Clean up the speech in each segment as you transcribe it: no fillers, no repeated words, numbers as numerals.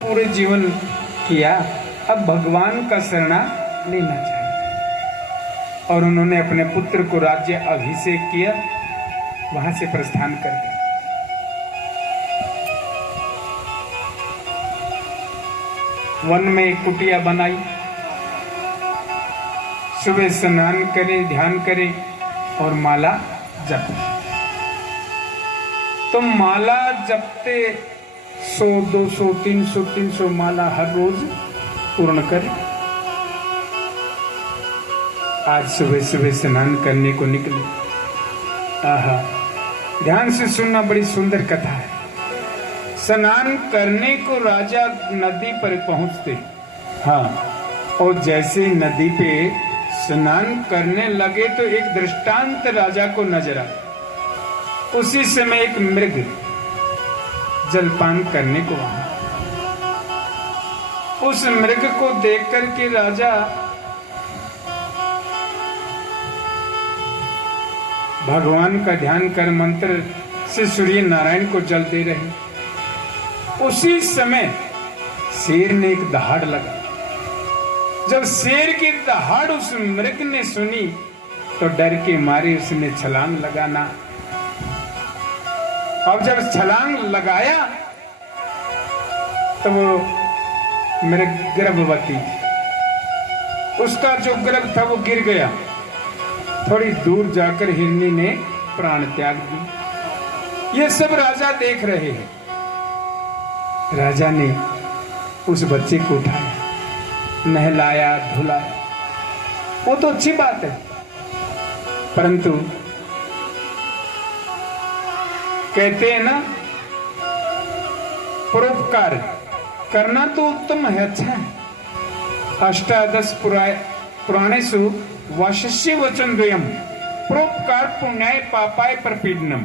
पूरे जीवन किया, अब भगवान का शरणा लेना चाहिए। और उन्होंने अपने पुत्र को राज्य अभिषेक किया, वहां से प्रस्थान कर गए। वन में एक कुटिया बनाई, सुबह स्नान करे, ध्यान करे और माला जपे। तो माला जपते 100, 200, 300, 300 माला हर रोज पूर्ण करे। आज सुबह सुबह स्नान करने को निकले। आहा, ध्यान से सुनना, बड़ी सुंदर कथा है। स्नान करने को राजा नदी पर पहुंचते, हाँ, और जैसे नदी पे स्नान करने लगे तो एक दृष्टांत राजा को नजर आया। उसी समय एक मृग जलपान करने को वहां, उस मृग को देख करके राजा भगवान का ध्यान कर मंत्र से सूर्य नारायण को जल दे रहे। उसी समय शेर ने एक दहाड़ लगा। जब शेर की दहाड़ उस मृग ने सुनी तो डर के मारे उसने छलांग लगाना। अब जब छलांग लगाया तो वो मृग गर्भवती, उसका जो गर्भ था वो गिर गया। थोड़ी दूर जाकर हिरनी ने प्राण त्याग दी। ये सब राजा देख रहे हैं। राजा ने उस बच्चे को उठाया, नहलाया, धुलाया, वो तो अच्छी बात है, परंतु कहते हैं ना, परोपकार करना तो उत्तम है, अच्छा है। अष्टादश पुराणेषु वाशस्य वचन द्वयम् परोपकार पुण्याय पापाय प्रपीडनम।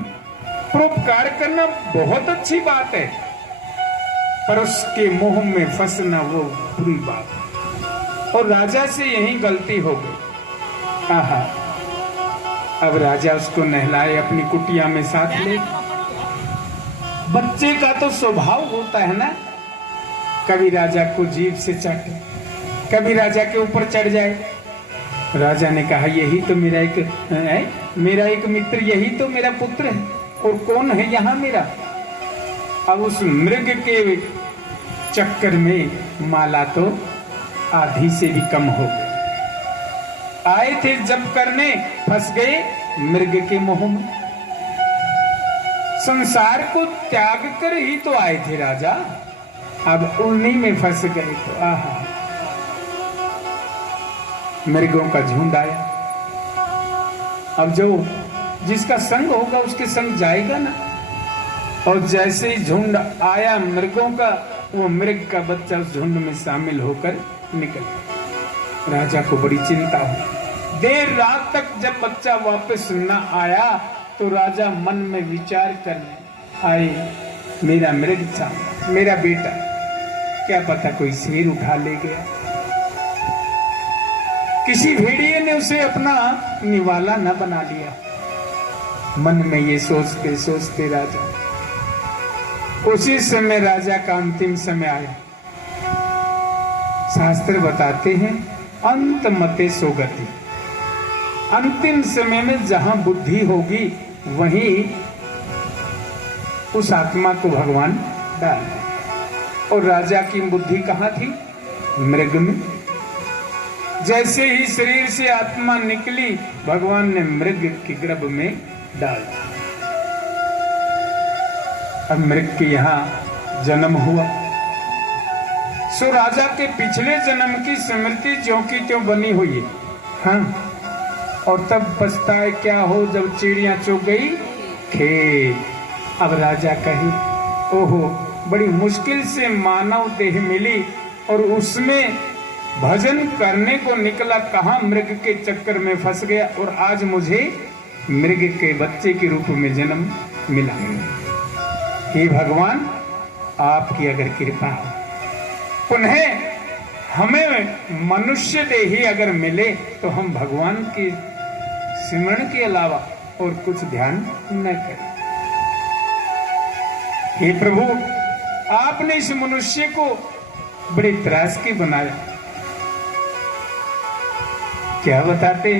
परोपकार करना बहुत अच्छी बात है, पर उसके मोह में फंसना वो बुरी बात है। और राजा से यही गलती हो गई। आहा, अब राजा उसको नहलाए, अपनी कुटिया में साथ ले। बच्चे का तो स्वभाव होता है ना, कभी राजा को जीभ से चाटे, कभी राजा के ऊपर चढ़ जाए। राजा ने कहा, यही तो मेरा एक मित्र, यही तो मेरा पुत्र है, और कौन है यहाँ मेरा। अब उस मृग के चक्कर में माला तो आधी से भी कम हो गई। आए थे जप करने, फंस गए मृग के मोह में। संसार को त्याग कर ही तो आए थे राजा, अब उन्हीं में फंस गए। तो आहा, मृगों का झुंड आया। अब जो जिसका संग होगा उसके संग जाएगा ना। और जैसे ही झुंड आया मृगों का, वो मृग का बच्चा उस झुंड में शामिल होकर निकल गया। राजा को बड़ी चिंता हुई। देर रात तक जब बच्चा वापस न आया तो राजा मन में विचार करने आए, मेरा मृग था, मेरा बेटा, क्या पता कोई शेर उठा ले गया, किसी भेड़िए ने उसे अपना निवाला न बना लिया। मन में ये सोचते सोचते राजा, उसी समय राजा का अंतिम समय आया। शास्त्र बताते हैं, अंत मते सो गति। अंतिम समय में जहां बुद्धि होगी वहीं उस आत्मा को भगवान डाल। और राजा की बुद्धि कहां थी? मृग में। जैसे ही शरीर से आत्मा निकली, भगवान ने मृग के गर्भ में डाल दिया। अब मृग के यहाँ जन्म हुआ। सो राजा के पिछले जन्म की स्मृति ज्यों की त्यों बनी हुई है। हाँ, और तब पछताए क्या हो जब चिड़ियां चुग गई खेत। अब राजा कहे, ओहो, बड़ी मुश्किल से मानव देह मिली और उसमें भजन करने को निकला, कहां मृग के चक्कर में फंस गया और आज मुझे मृग के बच्चे के रूप में जन्म मिला। हे भगवान, आपकी अगर कृपा हो, पुनः हमें मनुष्य देही अगर मिले तो हम भगवान के सिमरण के अलावा और कुछ ध्यान न करें। हे प्रभु, आपने इस मनुष्य को बड़े त्रास के बनाया। क्या बताते?